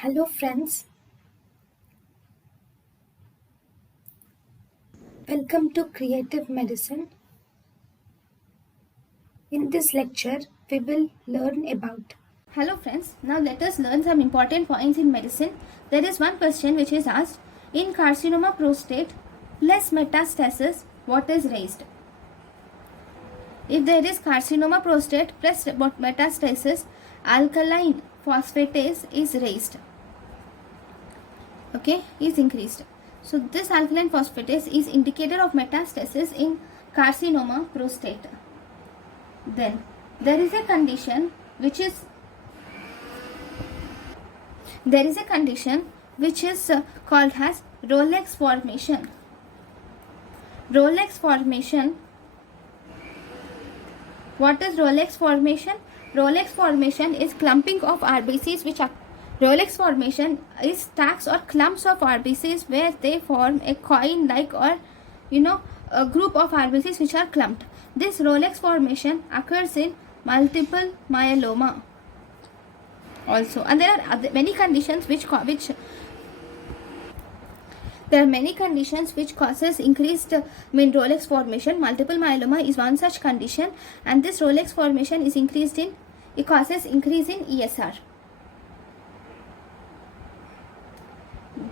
Hello friends, welcome to Creative Medicine. In this lecture, we will learn about. Hello friends, now let us learn some important points in medicine. There is one question which is asked, in carcinoma prostate plus metastasis, what is raised? If there is carcinoma prostate plus metastasis, alkaline phosphatase is raised. Okay, is increased. So this alkaline phosphatase is indicator of metastasis in carcinoma prostate. Then there is a condition which is called as Rolex formation. Rolex formation. What is Rolex formation? Rolex formation is clumping of RBCs which are Rolex formation is stacks or clumps of RBCs where they form a coin like or a group of RBCs which are clumped. This Rolex formation occurs in multiple myeloma also, and there are many conditions which causes increased Rolex formation. Multiple myeloma is one such condition, and this Rolex formation is it causes increase in ESR.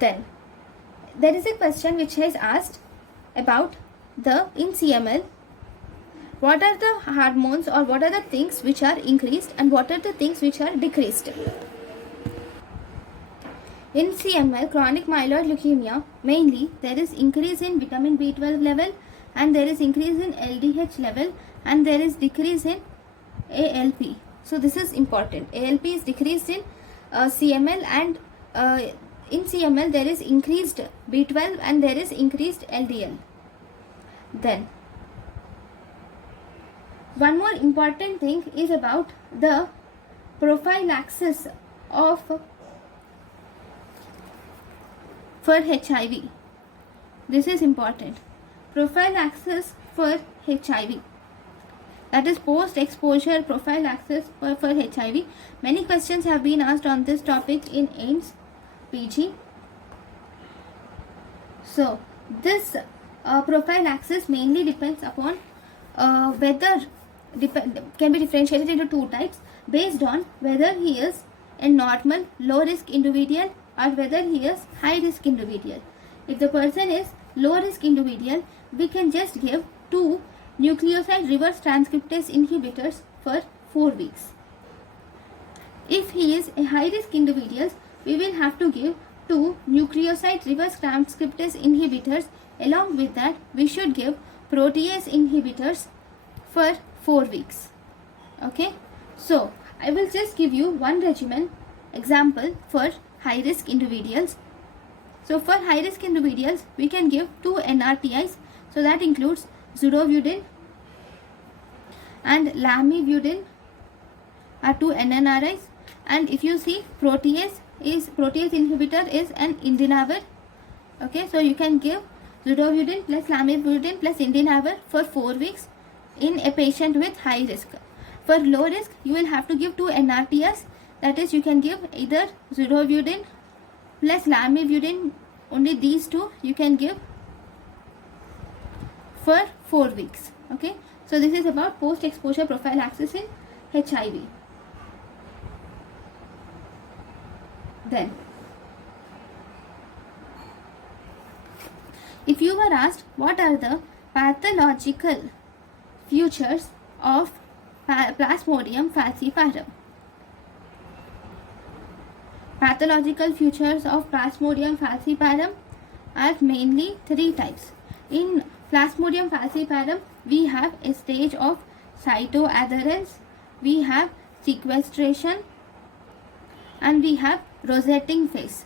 Then there is a question which is asked about in CML, what are the hormones or what are the things which are increased and what are the things which are decreased. In CML, chronic myeloid leukemia, mainly there is increase in vitamin B12 level and there is increase in LDH level and there is decrease in ALP. So this is important. ALP is decreased in CML, and in CML there is increased B12 and there is increased LDL. Then one more important thing is about the prophylaxis for HIV. This is important. Prophylaxis for HIV. That is post-exposure prophylaxis for HIV. Many questions have been asked on this topic in AIMS PG. So this prophylaxis mainly depends upon can be differentiated into two types based on whether he is a normal low risk individual or whether he is high risk individual. If the person is low risk individual, we can just give 2 nucleoside reverse transcriptase inhibitors for 4 weeks. If he is a high risk individual, we will have to give 2 nucleoside reverse transcriptase inhibitors. Along with that, we should give protease inhibitors for 4 weeks. Okay, so I will just give you one regimen example for high risk individuals. So for high risk individuals, we can give 2 NRTIs. So that includes zidovudin and lamivudin are 2 NNRIs. And if you see, protease inhibitor is an indinavir. Okay, so you can give zidovudin plus lamivudin plus indinavir for 4 weeks in a patient with high risk. For low risk, you will have to give 2 NRTs. That is, you can give either zidovudin plus lamivudin, only these two you can give for 4 weeks. Okay, so this is about post-exposure prophylaxis in HIV. Then, if you were asked what are the pathological features of Plasmodium falciparum. Pathological features of Plasmodium falciparum are mainly 3 types. In Plasmodium falciparum, we have a stage of cytoadherence, we have sequestration, and we have rosetting phase.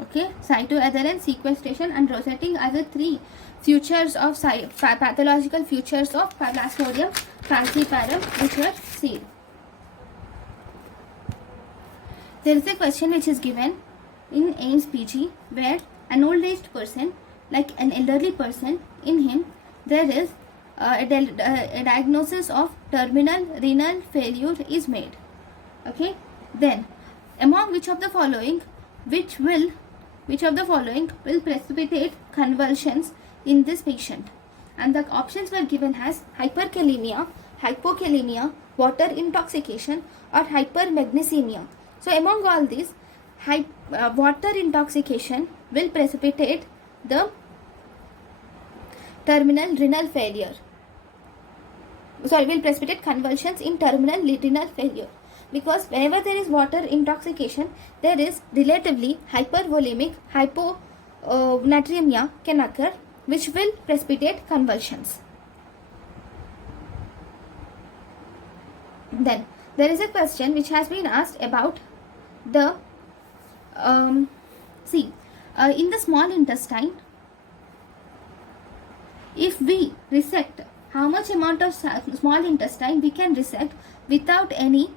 Okay, cytoadherence, sequestration, and rosetting are the 3 features of pathological features of Plasmodium falciparum which were seen. There is a question which is given in AIMS PG where an old aged person, like an elderly person, in him there is a diagnosis of terminal renal failure is made. Okay, then among which of the following which of the following will precipitate convulsions in this patient? And the options were given as hyperkalemia, hypokalemia, water intoxication, or hypermagnesemia. So among all these, water intoxication will precipitate the terminal renal failure. Will precipitate convulsions in terminal renal failure. Because whenever there is water intoxication, there is relatively hypervolemic hyponatremia can occur, which will precipitate convulsions. Then there is a question which has been asked about the in the small intestine, if we resect, how much amount of small intestine we can resect without any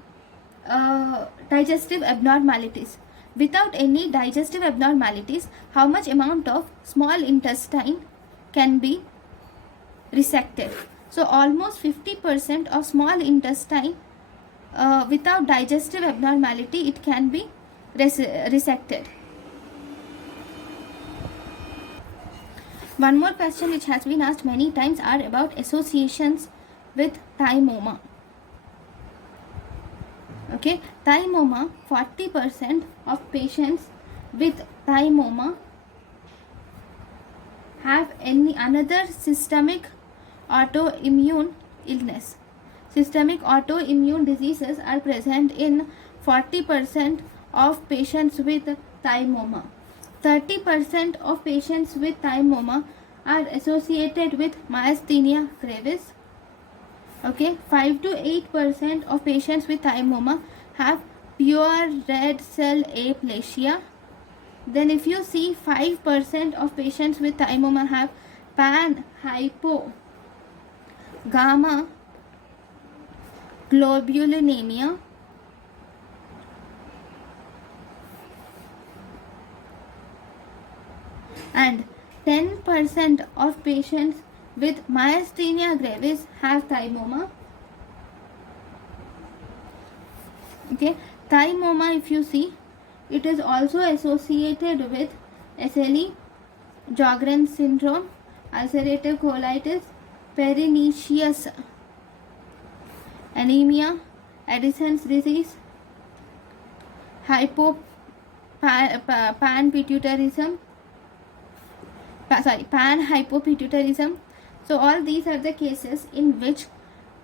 digestive abnormalities? Without any digestive abnormalities, how much amount of small intestine can be resected? So almost 50% of small intestine without digestive abnormality, it can be resected. One more question which has been asked many times are about associations with thymoma. Okay, thymoma, 40% of patients with thymoma have another systemic autoimmune illness. Systemic autoimmune diseases are present in 40% of patients with thymoma. 30% of patients with thymoma are associated with myasthenia gravis. Okay, 5 to 8% of patients with thymoma have pure red cell aplasia. Then if you see, 5% of patients with thymoma have pan-hypogamma globulinemia. And 10% of patients with myasthenia gravis have thymoma. Okay, thymoma, if you see, it is also associated with SLE, Sjogren's syndrome, ulcerative colitis, pernicious anemia, Addison's disease, panhypopituitarism. So all these are the cases in which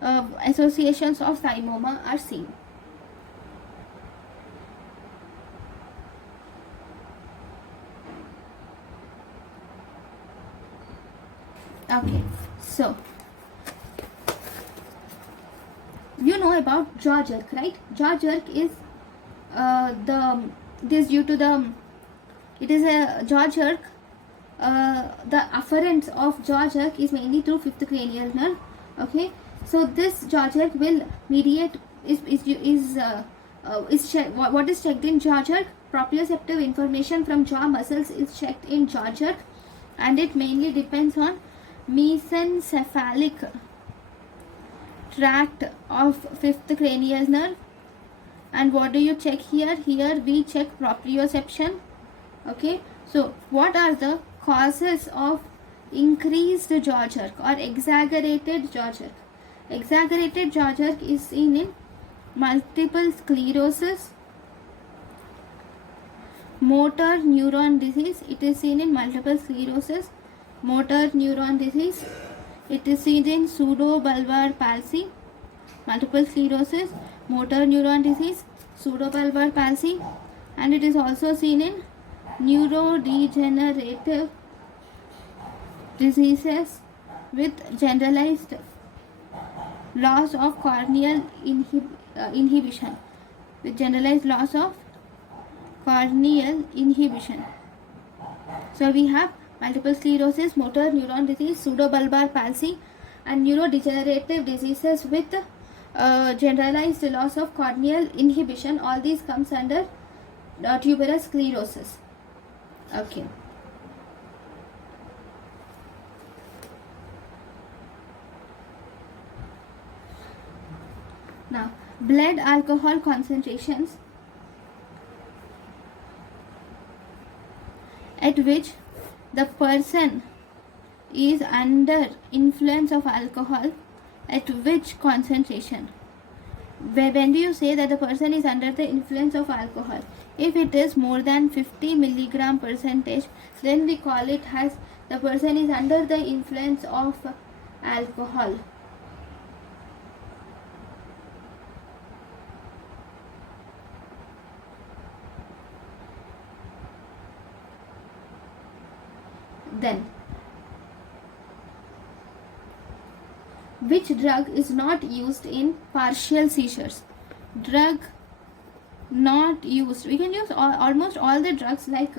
associations of thymoma are seen. Okay, so you know about jaw jerk, right? Jaw jerk is it is a jaw jerk. The afference of jaw jerk is mainly through fifth cranial nerve. Okay, so this jaw jerk will mediate what is checked in jaw jerk? Proprioceptive information from jaw muscles is checked in jaw jerk, and it mainly depends on mesencephalic tract of fifth cranial nerve. And what do you check here? Here we check proprioception. Okay, so what are the causes of increased jaw jerk or exaggerated jaw jerk? Exaggerated jaw jerk is seen in multiple sclerosis, motor neuron disease. It is seen in multiple sclerosis, motor neuron disease. It is seen in pseudobulbar palsy, multiple sclerosis, motor neuron disease, pseudobulbar palsy, and it is also seen in neurodegenerative diseases with generalized loss of corneal inhibition. With generalized loss of corneal inhibition. So we have multiple sclerosis, motor neuron disease, pseudobulbar palsy, and neurodegenerative diseases with generalized loss of corneal inhibition. All these comes under tuberous sclerosis. Okay. Now, blood alcohol concentrations at which the person is under influence of alcohol, at which concentration? When do you say that the person is under the influence of alcohol? If it is more than 50 milligram percentage, then we call it as the person is under the influence of alcohol. Then, which drug is not used in partial seizures? Drug not used. We can use almost all the drugs, like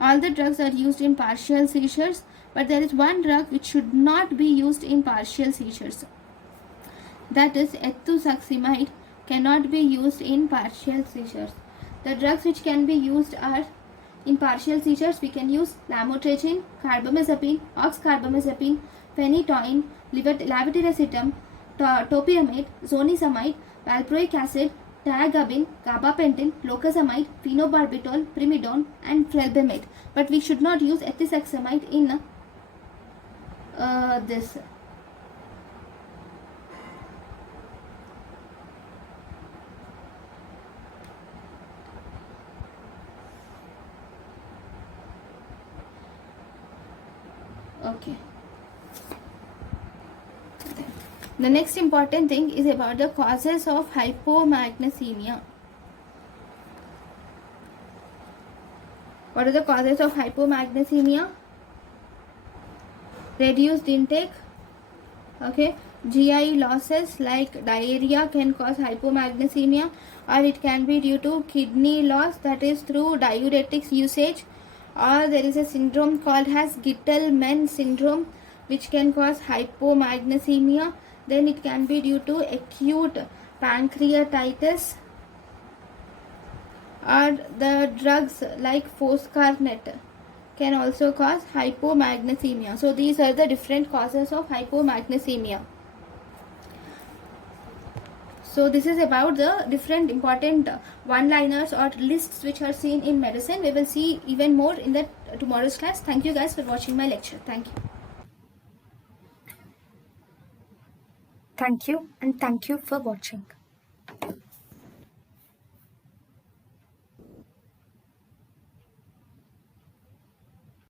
all the drugs are used in partial seizures, but there is one drug which should not be used in partial seizures. That is ethosuximide cannot be used in partial seizures. The drugs which can be used are in partial seizures. We can use lamotrigine, carbamazepine, oxcarbamazepine, phenytoin, levetiracetam, topiramate, zonisamide, valproic acid, targabin, gabapentin, locasamide, phenobarbital, primidone, and felbamate. But we should not use ethosuximide in this. Okay. The next important thing is about the causes of hypomagnesemia. What are the causes of hypomagnesemia? Reduced intake. Okay. GI losses like diarrhea can cause hypomagnesemia, or it can be due to kidney loss, that is through diuretics usage, or there is a syndrome called as Gittel-Men syndrome which can cause hypomagnesemia. Then it can be due to acute pancreatitis, or the drugs like foscarnet can also cause hypomagnesemia. So these are the different causes of hypomagnesemia. So this is about the different important one-liners or lists which are seen in medicine. We will see even more in the tomorrow's class. Thank you guys for watching my lecture. Thank you. Thank you, and thank you for watching.